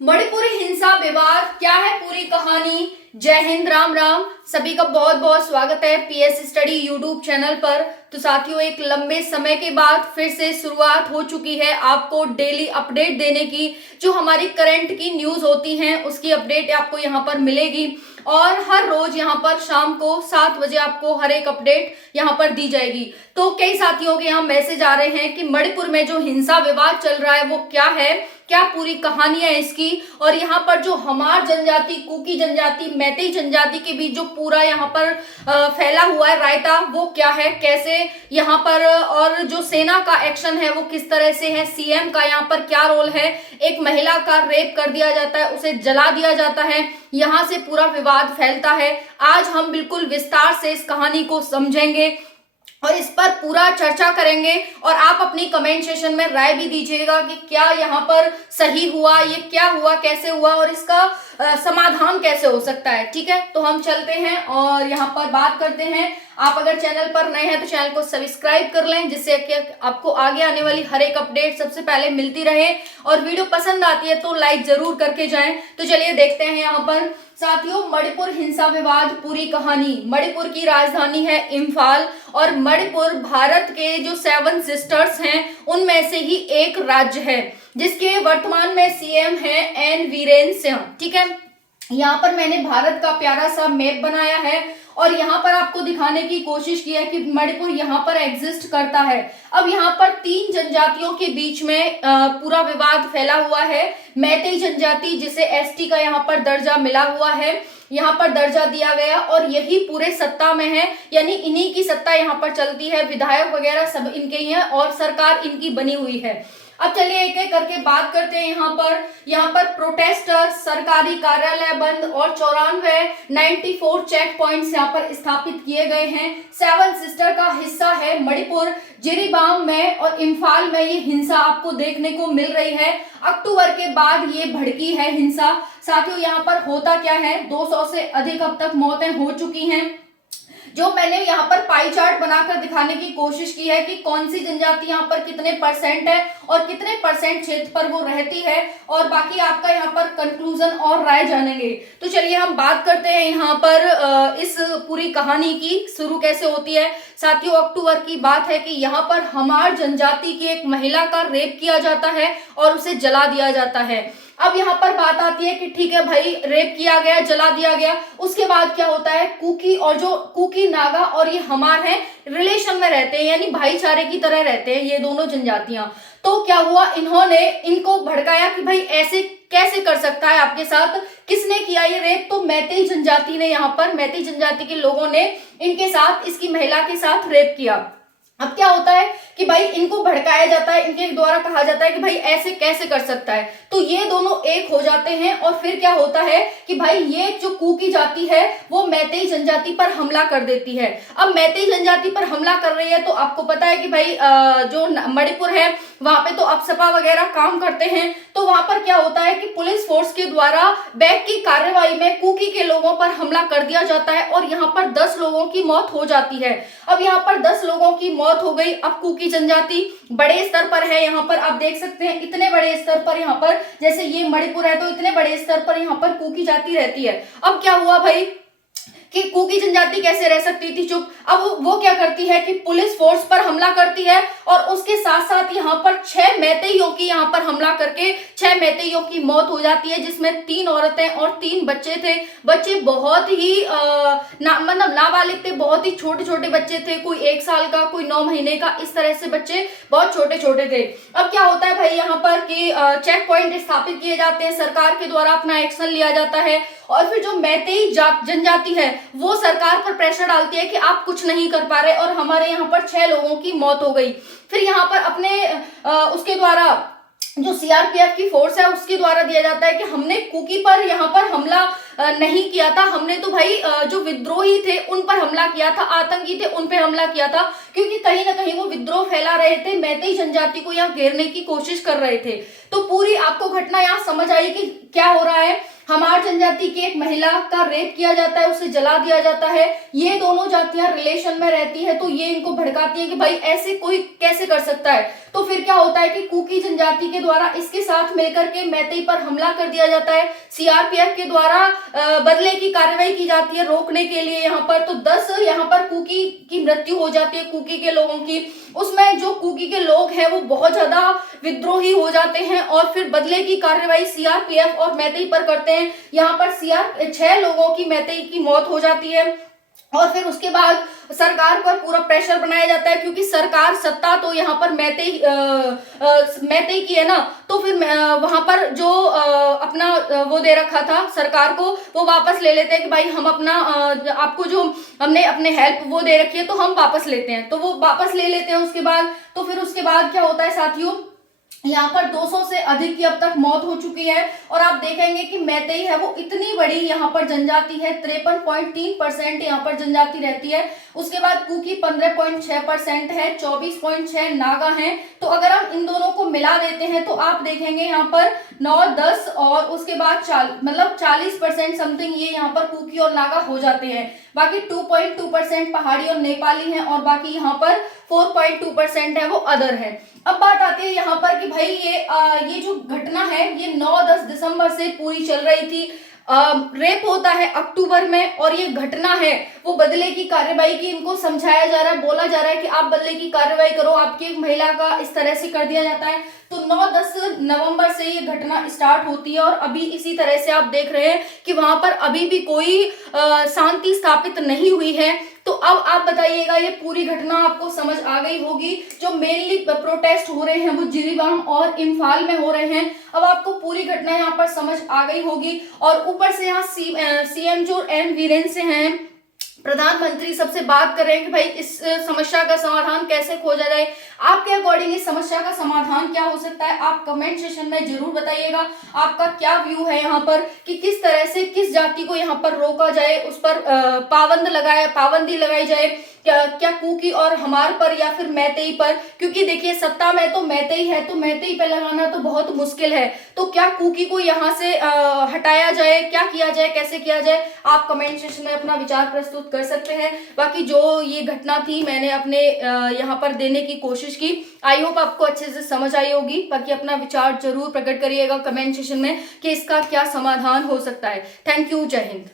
मणिपुर हिंसा विवाद क्या है पूरी कहानी। जय हिंद, राम राम। सभी का बहुत बहुत स्वागत है पीएस स्टडी यूट्यूब चैनल पर। तो साथियों, एक लंबे समय के बाद फिर से शुरुआत हो चुकी है आपको डेली अपडेट देने की। जो हमारी करंट की न्यूज होती हैं उसकी अपडेट आपको यहाँ पर मिलेगी और हर रोज यहाँ पर शाम को 7 बजे आपको हर एक अपडेट यहाँ पर दी जाएगी। तो कई साथियों के यहाँ मैसेज आ रहे हैं कि मणिपुर में जो हिंसा विवाद चल रहा है वो क्या है, क्या पूरी कहानी है इसकी, और यहाँ पर जो हमार जनजाति, कुकी जनजाति, मैतेई जनजाति के बीच जो पूरा यहाँ पर फैला हुआ है रायता वो क्या है, कैसे यहाँ पर, और जो सेना का एक्शन है वो किस तरह से है, सीएम का यहाँ पर क्या रोल है। एक महिला का रेप कर दिया जाता है, उसे जला दिया जाता है, यहाँ से पूरा विवाद फैलता है। आज हम बिल्कुल विस्तार से इस कहानी को समझेंगे और इस पर पूरा चर्चा करेंगे और आप अपनी कमेंट सेशन में राय भी दीजिएगा कि क्या यहाँ पर सही हुआ, ये क्या हुआ, कैसे हुआ और इसका समाधान कैसे हो सकता है। ठीक है, तो हम चलते हैं और यहाँ पर बात करते हैं। आप अगर चैनल पर नए हैं तो चैनल को सब्सक्राइब कर लें जिससे कि आपको आगे आने वाली हर एक अपडेट सबसे पहले मिलती रहे, और वीडियो पसंद आती है तो लाइक जरूर करके जाएं। तो चलिए देखते हैं यहाँ पर साथियों, मणिपुर हिंसा विवाद पूरी कहानी। मणिपुर की राजधानी है इम्फाल और मणिपुर भारत के जो 7 सिस्टर्स हैं उनमें से ही एक राज्य है जिसके वर्तमान में सीएम है एन वीरेंद्र सिंह। ठीक है, यहाँ पर मैंने भारत का प्यारा सा मैप बनाया है और यहाँ पर आपको दिखाने की कोशिश की है कि मणिपुर यहाँ पर एग्जिस्ट करता है। अब यहाँ पर 3 जनजातियों के बीच में पूरा विवाद फैला हुआ है। मैतेई जनजाति जिसे एसटी का यहाँ पर दर्जा मिला हुआ है, यहाँ पर दर्जा दिया गया और यही पूरे सत्ता में है, यानी इन्हीं की सत्ता यहाँ पर चलती है, विधायक वगैरह सब इनके ही है और सरकार इनकी बनी हुई है। अब चलिए एक एक करके बात करते हैं। यहाँ पर प्रोटेस्टर, सरकारी कार्यालय बंद और 94 चेक पॉइंट्स यहाँ पर स्थापित किए गए हैं। 7 सिस्टर का हिस्सा है मणिपुर, जिरीबाम में और इम्फाल में ये हिंसा आपको देखने को मिल रही है। अक्टूबर के बाद ये भड़की है हिंसा। साथियों, यहाँ पर होता क्या है, 200 से अधिक अब तक मौतें हो चुकी हैं। जो मैंने यहाँ पर पाई चार्ट बनाकर दिखाने की कोशिश की है कि कौन सी जनजाति यहाँ पर कितने परसेंट है और कितने परसेंट क्षेत्र पर वो रहती है, और बाकी आपका यहाँ पर कंक्लूजन और राय जानेंगे। तो चलिए हम बात करते हैं यहाँ पर इस पूरी कहानी की शुरू कैसे होती है। साथियों, अक्टूबर की बात है कि यहाँ पर हमार जनजाति की एक महिला का रेप किया जाता है और उसे जला दिया जाता है। अब यहाँ पर बात आती है कि ठीक है भाई, रेप किया गया, जला दिया गया, उसके बाद क्या होता है, कुकी और जो कुकी नागा और ये हमार हैं रिलेशन में रहते हैं, यानी भाईचारे की तरह रहते हैं ये दोनों जनजातियां। तो क्या हुआ, इन्होंने इनको भड़काया कि भाई ऐसे कैसे कर सकता है आपके साथ, किसने किया ये रेप, तो मैतेई जनजाति ने, यहाँ पर मैतेई जनजाति के लोगों ने इनके साथ, इसकी महिला के साथ रेप किया। अब क्या होता है कि भाई इनको भड़काया जाता है, इनके द्वारा कहा जाता है कि भाई ऐसे कैसे कर सकता है, तो ये दोनों एक हो जाते हैं और फिर क्या होता है कि भाई ये जो कुकी जाति है वो मैतेई जनजाति पर हमला कर देती है। अब मैतेई जनजाति पर हमला कर रही है तो आपको पता है कि भाई जो मणिपुर है वहां पे तो अफसपा वगैरह काम करते हैं, तो वहां पर क्या होता है कि पुलिस फोर्स के द्वारा बैक की कार्रवाई में कुकी के लोगों पर हमला कर दिया जाता है और यहाँ पर 10 लोगों की मौत हो जाती है। अब यहाँ पर 10 लोगों की मौत हो गई। अब कुकी जनजाति बड़े स्तर पर है, यहाँ पर आप देख सकते हैं इतने बड़े स्तर पर, यहाँ पर जैसे ये मणिपुर है तो इतने बड़े स्तर पर यहाँ पर कुकी जाति रहती है। अब क्या हुआ भाई कि कुकी जनजाति कैसे रह सकती थी चुप, अब वो क्या करती है कि पुलिस फोर्स पर हमला करती है और उसके साथ साथ यहाँ पर 6 मैतेइयों की यहाँ पर हमला करके 6 मैतेइयों की मौत हो जाती है, जिसमें 3 औरतें और 3 बच्चे थे। बच्चे बहुत ही मतलब नाबालिग थे, बहुत ही छोटे छोटे बच्चे थे, कोई 1 साल का, कोई 9 महीने का, इस तरह से बच्चे बहुत छोटे छोटे थे। अब क्या होता है भाई यहाँ पर कि चेक पॉइंट स्थापित किए जाते हैं, सरकार के द्वारा अपना एक्शन लिया जाता है और फिर जो मैतेई जनजाति है वो सरकार पर प्रेशर डालती है कि आप कुछ नहीं कर पा रहे, और हमारे यहाँ पर 6 लोगों की मौत हो गई। फिर यहाँ पर अपने उसके द्वारा जो सीआरपीएफ की फोर्स है उसके द्वारा दिया जाता है कि हमने कुकी पर यहाँ पर हमला नहीं किया था, हमने तो भाई जो विद्रोही थे उन पर हमला किया था, आतंकी थे उन पर हमला किया था, क्योंकि कहीं ना कहीं वो विद्रोह फैला रहे थे, मैतेई जनजाति को यहाँ घेरने की कोशिश कर रहे थे। तो पूरी आपको घटना यहाँ समझ आई कि क्या हो रहा है। हमार जनजाति की एक महिला का रेप किया जाता है, उसे जला दिया जाता है। ये दोनों जातियां रिलेशन में रहती है तो ये इनको भड़काती है कि भाई ऐसे कोई कैसे कर सकता है। तो फिर क्या होता है कि कुकी जनजाति के द्वारा इसके साथ मिलकर के मैतेई पर हमला कर दिया जाता है। सीआरपीएफ के द्वारा बदले की कार्रवाई की जाती है रोकने के लिए। यहाँ पर तो 10 यहाँ पर कुकी की मृत्यु हो जाती है, कुकी के लोगों की। उसमें जो कुकी के लोग हैं वो बहुत ज्यादा विद्रोही हो जाते हैं और फिर बदले की कार्रवाई सीआरपीएफ और मैतेई पर करते हैं। यहाँ पर 6 लोगों की मैतेई की मौत हो जाती है और फिर उसके बाद सरकार पर पूरा प्रेशर बनाया जाता है, क्योंकि सरकार सत्ता तो यहाँ पर मैतेई की है ना। तो फिर वहां पर जो अपना वो दे रखा था सरकार को, वो वापस ले लेते हैं कि भाई हम अपना आपको जो हमने अपने हेल्प वो दे रखी है तो हम वापस लेते हैं। तो वो वापस ले लेते हैं उसके बाद। तो फिर उसके बाद क्या होता है साथियों, यहाँ पर 200 से अधिक की अब तक मौत हो चुकी है। और आप देखेंगे कि मैतेई है वो इतनी बड़ी यहाँ पर जनजाति है, 53.3% यहाँ पर जनजाति रहती है। उसके बाद कुकी 15.6% है, 24.6 नागा हैं। तो अगर हम इन दोनों को मिला देते हैं तो आप देखेंगे यहाँ पर 9, 10 और उसके बाद 40% समथिंग ये यहाँ पर कुकी और नागा हो जाते हैं। बाकी 2.2% पहाड़ी और नेपाली हैं और बाकी यहाँ पर 4.2% है वो अदर है। अब बात आती है यहाँ पर कि भाई ये जो घटना है ये 9-10 दिसंबर से पूरी चल रही थी। रेप होता है अक्टूबर में और ये घटना है वो बदले की कार्रवाई की इनको समझाया जा रहा है, बोला जा रहा है कि आप बदले की कार्रवाई करो, आपकी एक महिला का इस तरह से कर दिया जाता है। तो 9-10 नवंबर से ये घटना स्टार्ट होती है और अभी इसी तरह से आप देख रहे हैं कि वहां पर अभी भी कोई शांति स्थापित नहीं हुई है। तो अब आप बताइएगा, ये पूरी घटना आपको समझ आ गई होगी। जो मेनली प्रोटेस्ट हो रहे हैं वो जिरीबाम और इम्फाल में हो रहे हैं। अब आपको पूरी घटना यहाँ पर समझ आ गई होगी। और ऊपर से यहाँ सीएम जो एन वीरेन से हैं, प्रधानमंत्री सबसे बात कर रहे हैं कि भाई इस समस्या का समाधान कैसे खोजा जाए। आपके अकॉर्डिंग इस समस्या का समाधान क्या हो सकता है, आप कमेंट सेशन में जरूर बताइएगा। आपका क्या व्यू है यहाँ पर कि किस तरह से किस जाति को यहाँ पर रोका जाए, उस पर पाबंदी लगाई जाए, क्या कुकी और हमार पर या फिर मैतेई पर। क्योंकि देखिए सत्ता में तो मैतेई है, तो मैतेई पे लगाना तो बहुत मुश्किल है। तो क्या कुकी को यहाँ से हटाया जाए, क्या किया जाए, कैसे किया जाए, आप कमेंट सेक्शन में अपना विचार प्रस्तुत कर सकते हैं। बाकी जो ये घटना थी मैंने अपने यहाँ पर देने की कोशिश की। आई होप आपको अच्छे से समझ आई होगी। बाकी अपना विचार जरूर प्रकट करिएगा कमेंट सेक्शन में कि इसका क्या समाधान हो सकता है। थैंक यू, जय हिंद।